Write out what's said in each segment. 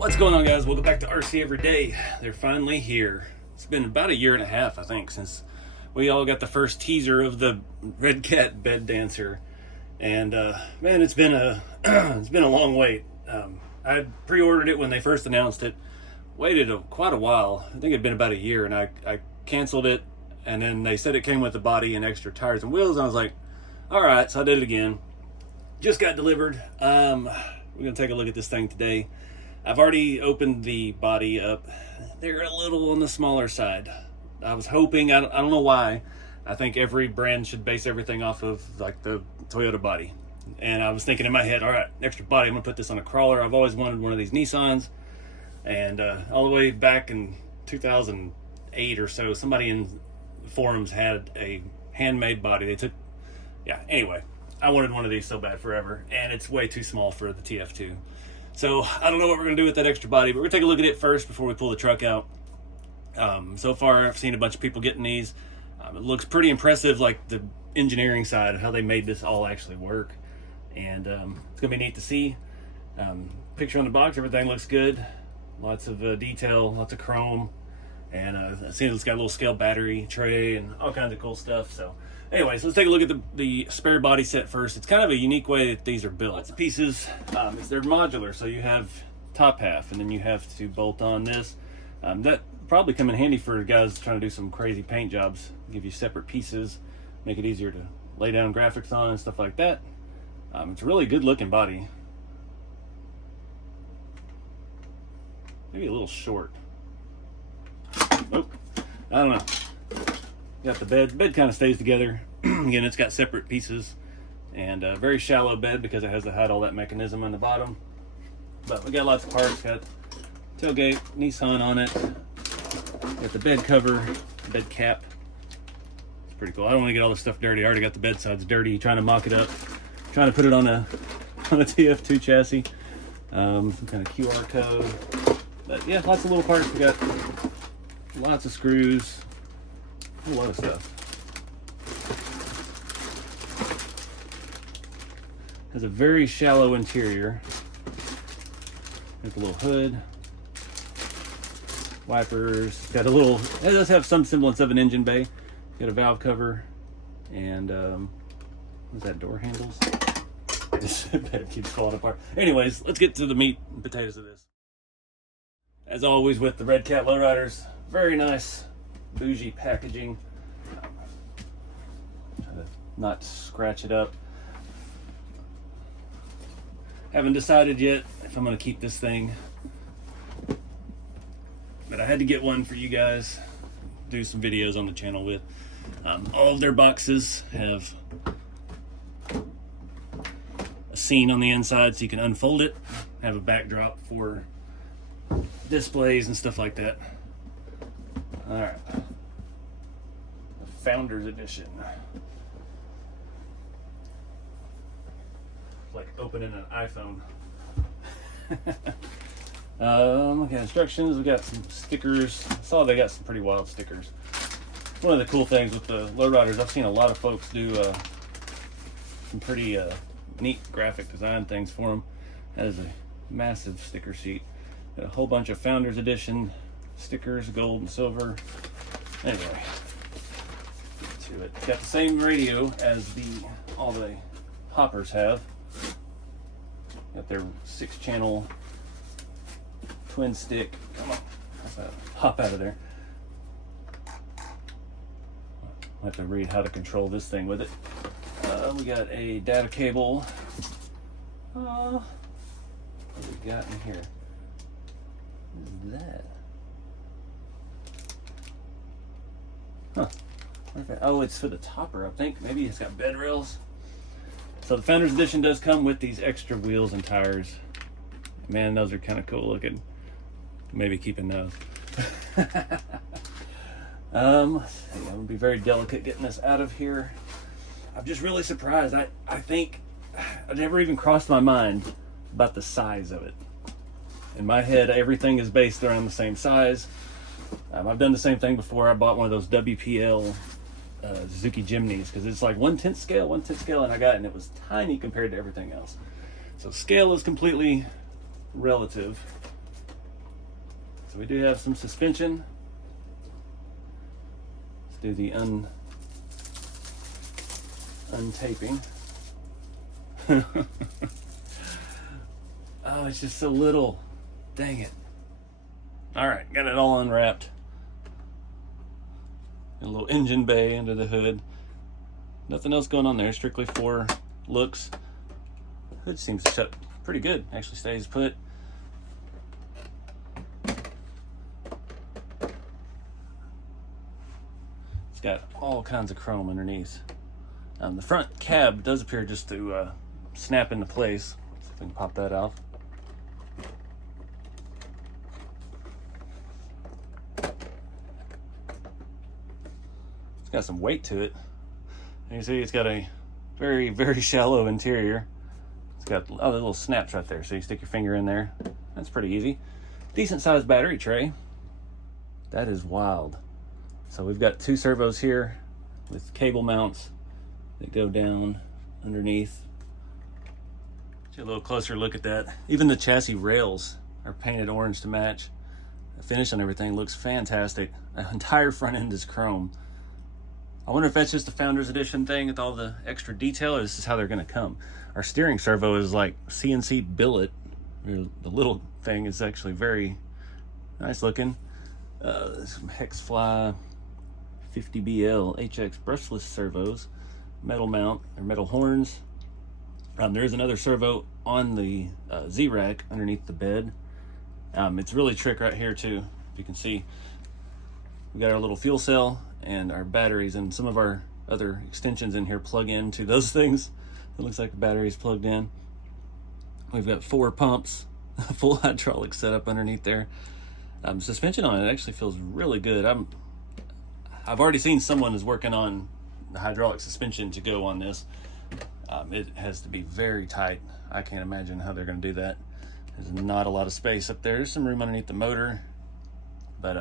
What's going on, guys? Welcome back to RC Every Day. They're finally here. It's been about a year and a half, I think, since we all got the first teaser of the Redcat bed dancer. And man, it's been a it's been a long wait. I pre-ordered it when they first announced it. Waited quite a while. I think it'd been about a year, and I canceled it. And then they said it came with the body and extra tires and wheels. And I was like, all right. So I did it again. Just got delivered. We're gonna take a look at this thing today. I've already opened the body up. They're a little on the smaller side. I was hoping, I don't know why, I think every brand should base everything off of like the Toyota body. And I was thinking in my head, all right, extra body, I'm gonna put this on a crawler. I've always wanted one of these Nissans. And all the way back in 2008 or so, somebody in the forums had a handmade body. Anyway, I wanted one of these so bad forever. And it's way too small for the TF2. So I don't know what we're going to do with that extra body, but we're going to take a look at it first before we pull the truck out. So far, I've seen a bunch of people getting these. It looks pretty impressive, like the engineering side of how they made this all actually work. And it's going to be neat to see. Picture on the box, everything looks good. Lots of detail, lots of chrome. And I've seen it's got a little scale battery tray and all kinds of cool stuff. So anyways, let's take a look at the spare body set first. It's kind of a unique way that these are built. Lots of pieces. They're modular, so you have top half, and then you have to bolt on this. That probably come in handy for guys trying to do some crazy paint jobs. Give you separate pieces, make it easier to lay down graphics on and stuff like that. It's a really good looking body. Maybe a little short. Oh, I don't know. Got the bed. The bed kind of stays together. Again, it's got separate pieces and a very shallow bed because it has to hide all that mechanism on the bottom. But we got lots of parts. Got tailgate, Nissan on it. Got the bed cover, bed cap. It's pretty cool. I don't want to get all this stuff dirty. I already got the bed sides dirty. Trying to mock it up. Trying to put it on a TF2 chassis. Some kind of QR code. But yeah, lots of little parts. We got lots of screws. A lot of stuff. Has a very shallow interior. There's a little hood. Wipers. Got a little, it does have some semblance of an engine bay. Got a valve cover. And, what's that, door handles? This bed keeps falling apart. Anyways, let's get to the meat and potatoes of this. As always with the Redcat lowriders, very nice bougie packaging. Try to not scratch it up. Haven't decided yet if I'm going to keep this thing, but I had to get one for you guys. Do some videos on the channel with. All of their boxes have a scene on the inside so you can unfold it. Have a backdrop for displays and stuff like that. All right, the Founders Edition. Like opening an iPhone. Okay, instructions. We got some stickers. I saw they got some pretty wild stickers. One of the cool things with the lowriders, I've seen a lot of folks do some pretty neat graphic design things for them. That is a massive sticker sheet. Got a whole bunch of Founders Edition stickers, gold and silver. Anyway, get to it. It's got the same radio as all the hoppers have. Got their 6-channel twin stick. Come on, hop out of there. I'll have to read how to control this thing with it. We got a data cable. What do we got in here? What is that? Huh. Oh, it's for the topper, I think. Maybe it's got bed rails. So the Founders Edition does come with these extra wheels and tires. Man, those are kind of cool looking. Maybe keeping those. I'm gonna be very delicate getting this out of here. I'm just really surprised. I think it never even crossed my mind about the size of it. In my head, everything is based around the same size. I've done the same thing before. I bought one of those WPL Suzuki Jimneys because it's like 1/10 scale, and I got it and it was tiny compared to everything else. So scale is completely relative. So we do have some suspension. Let's do the untaping. Oh, it's just so little. Dang it. All right, got it all unwrapped. A little engine bay under the hood. Nothing else going on there, strictly for looks. Hood seems to shut pretty good, actually stays put. It's got all kinds of chrome underneath. The front cab does appear just to snap into place. Let's see if we can pop that off. It's got some weight to it. You can see it's got a very, very shallow interior. It's got little snaps right there, so you stick your finger in there. That's pretty easy. Decent sized battery tray. That is wild. So we've got 2 servos here with cable mounts that go down underneath. Get a little closer look at that. Even the chassis rails are painted orange to match. The finish on everything looks fantastic. The entire front end is chrome. I wonder if that's just the Founders Edition thing with all the extra detail, or this is how they're going to come. Our steering servo is like CNC billet. The little thing is actually very nice looking. Some Hexfly 50BL HX brushless servos, metal mount or metal horns. There is another servo on the Z-rack underneath the bed. It's really trick right here too. If you can see, we got our little fuel cell and our batteries, and some of our other extensions in here plug into those things. It looks like the battery is plugged in. We've got 4 pumps, a full hydraulic setup underneath there. Suspension on it actually feels really good. I've already seen someone is working on the hydraulic suspension to go on this. It has to be very tight. I can't imagine how they're going to do that. There's not a lot of space up there. There's some room underneath the motor, but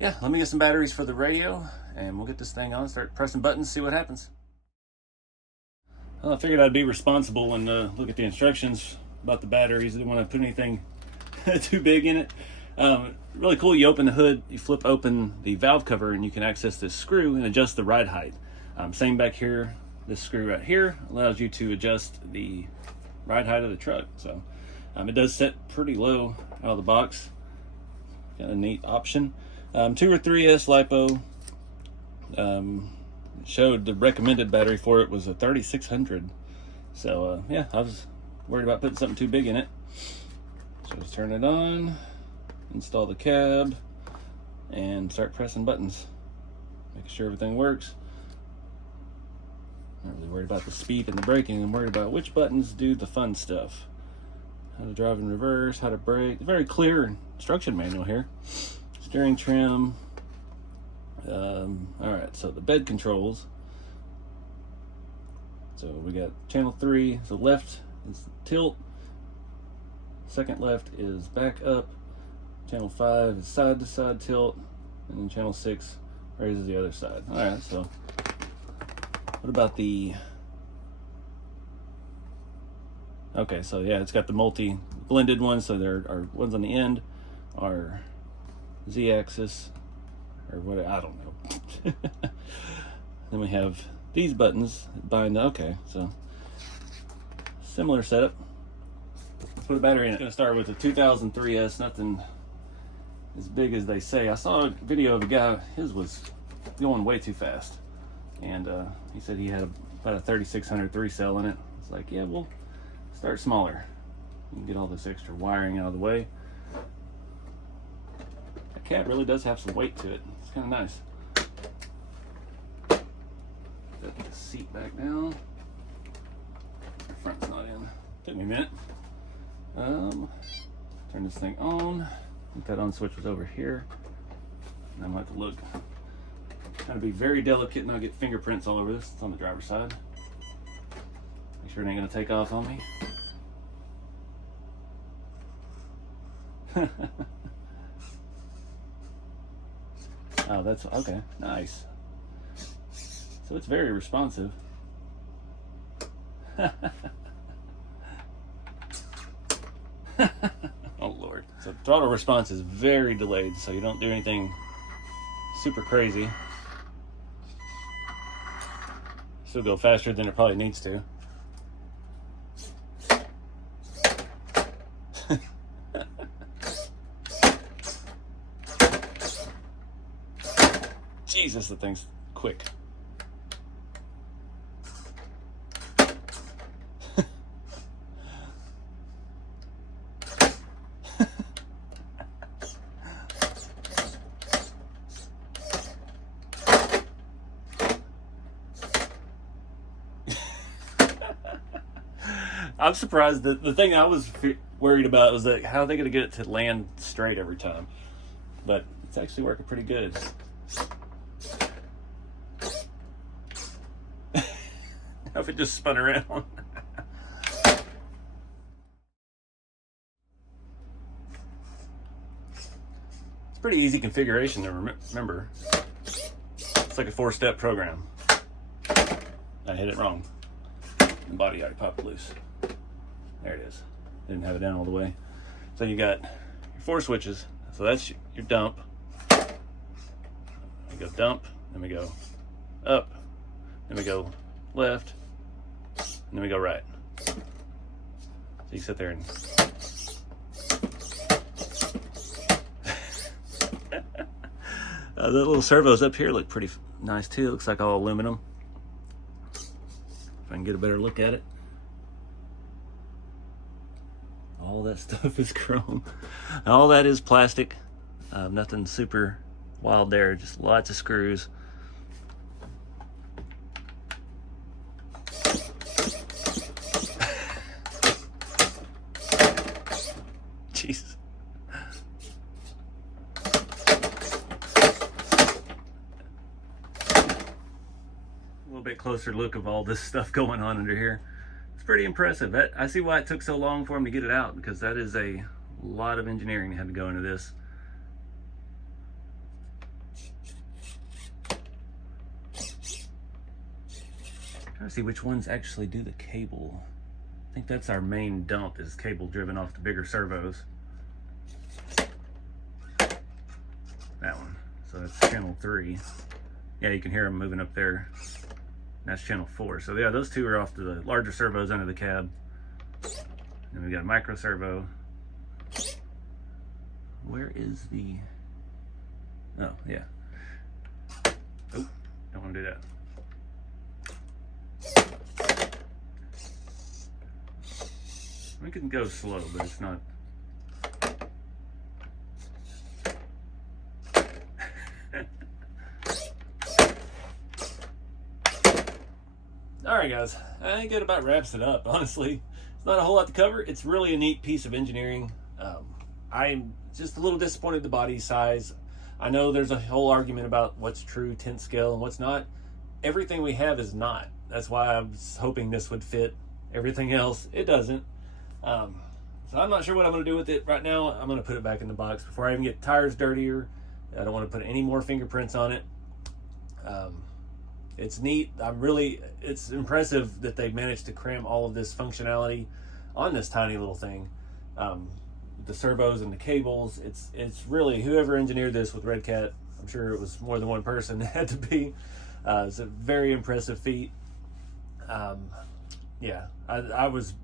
yeah, let me get some batteries for the radio and we'll get this thing on, start pressing buttons, see what happens. Well, I figured I'd be responsible and look at the instructions about the batteries. I didn't want to put anything too big in it. Really cool, you open the hood, you flip open the valve cover, and you can access this screw and adjust the ride height. Same back here, this screw right here allows you to adjust the ride height of the truck. So it does set pretty low out of the box. Got a neat option. 2 or 3S LiPo. Showed the recommended battery for it was a 3600. So yeah, I was worried about putting something too big in it. So just turn it on, install the cab, and start pressing buttons, making sure everything works. Not really worried about the speed and the braking. I'm worried about which buttons do the fun stuff. How to drive in reverse, how to brake. Very clear instruction manual here. Steering trim. Alright, so the bed controls. So we got channel 3, so left is tilt, second left is back up, channel 5 is side to side tilt, and then channel 6 raises the other side. Alright, so what about the... Okay, so yeah, it's got the multi-blended ones, so there are ones on the end are Z-axis, or what, I don't know. Then we have these buttons that bind, okay, so similar setup. Let's put a battery in it. I'm gonna start with a 2003S, nothing as big as they say. I saw a video of a guy, his was going way too fast. And he said he had about a 3600 3-cell in it. It's like, yeah, we'll start smaller. You can get all this extra wiring out of the way. That cab really does have some weight to it. It's kind of nice. Set the seat back down. The front's not in. Took me a minute. Turn this thing on. I think that on switch was over here. And I'm going to have to look. Trying to be very delicate and not get fingerprints all over this. It's on the driver's side. Make sure it ain't going to take off on me. Oh, that's okay. Nice. So it's very responsive. Oh Lord. So throttle response is very delayed, so you don't do anything super crazy. Still go faster than it probably needs to. Jesus, the thing's quick. I'm surprised that the thing I was worried about was that how are they going to get it to land straight every time, but it's actually working pretty good. If it just spun around. It's pretty easy configuration to remember. It's like a 4-step program. I hit it wrong. The body already popped loose. There it is. Didn't have it down all the way. So you got your 4 switches. So that's your dump. We go dump, then we go up, then we go left, and then we go right. So you sit there and the little servos up here look pretty nice too. It looks like all aluminum. If I can get a better look at it. All that stuff is chrome. All that is plastic. Nothing super wild there, just lots of screws. Jesus. A little bit closer look of all this stuff going on under here. It's pretty impressive. I see why it took so long for them to get it out, because that is a lot of engineering that had to go into this. Trying to see which ones actually do the cable. I think that's our main dump, is cable driven off the bigger servos. That one. So that's channel 3. Yeah, you can hear them moving up there. That's channel 4. So yeah, those two are off to the larger servos under the cab. And we got a micro servo. Where is the... Oh, yeah. Oh, don't want to do that. We can go slow, but it's not... Alright guys, I think that about wraps it up, honestly. It's not a whole lot to cover. It's really a neat piece of engineering. I'm just a little disappointed in the body size. I know there's a whole argument about what's true tint scale and what's not. Everything we have is not. That's why I was hoping this would fit everything else. It doesn't. So I'm not sure what I'm going to do with it right now. I'm going to put it back in the box before I even get tires dirtier. I don't want to put any more fingerprints on it. It's neat. It's impressive that they managed to cram all of this functionality on this tiny little thing. The servos and the cables, it's really, whoever engineered this with Redcat, I'm sure it was more than one person, it had to be. It's a very impressive feat. Yeah, I was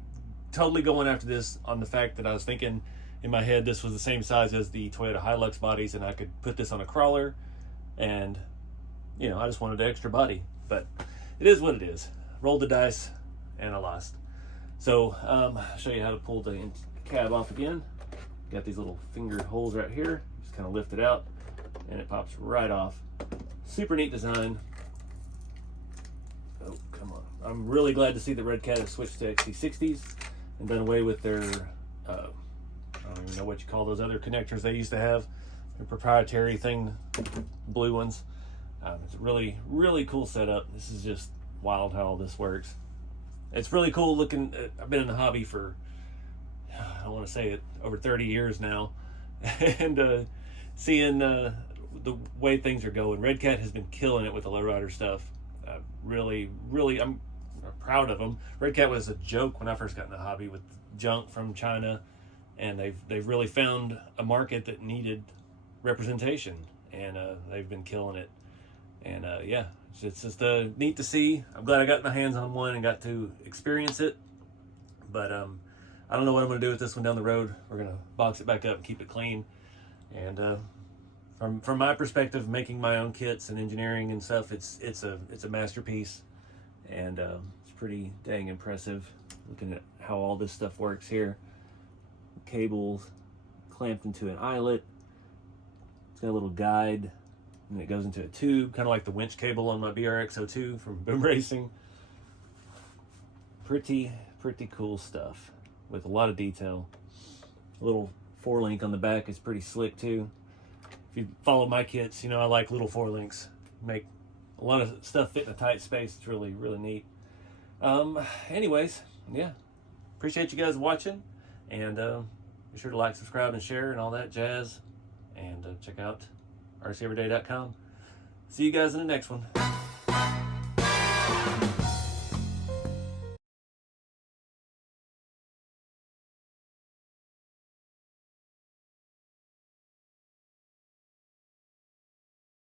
totally going after this on the fact that I was thinking in my head this was the same size as the Toyota Hilux bodies, and I could put this on a crawler, and you know, I just wanted an extra body. But it is what it is. Rolled the dice and I lost. So I'll show you how to pull the cab off again. Got these little fingered holes right here. Just kind of lift it out and it pops right off. Super neat design. Oh, come on. I'm really glad to see that Redcat has switched to XC60s and done away with their, I don't even know what you call those other connectors they used to have. Their proprietary thing, blue ones. It's a really, really cool setup. This is just wild how all this works. It's really cool looking. I've been in the hobby for, I don't want to say it, over 30 years now. And seeing the way things are going. Redcat has been killing it with the lowrider stuff. Really, I'm proud of them. Redcat was a joke when I first got in the hobby with junk from China. and they've really found a market that needed representation, and they've been killing it. And yeah, it's just neat to see. I'm glad I got my hands on one and got to experience it. But I don't know what I'm going to do with this one down the road. We're going to box it back up and keep it clean. And from my perspective, making my own kits and engineering and stuff, it's a masterpiece, and it's pretty dang impressive. Looking at how all this stuff works here. Cables clamped into an eyelet. It's got a little guide, and it goes into a tube, kind of like the winch cable on my BRX-02 from Boom Racing. Pretty cool stuff with a lot of detail. A little 4-link on the back is pretty slick too. If you follow my kits, you know I like little 4-links. Make a lot of stuff fit in a tight space. It's really neat. Anyways, yeah, appreciate you guys watching, and be sure to like, subscribe, and share, and all that jazz. And check out rceveryday.com. See you guys in the next one.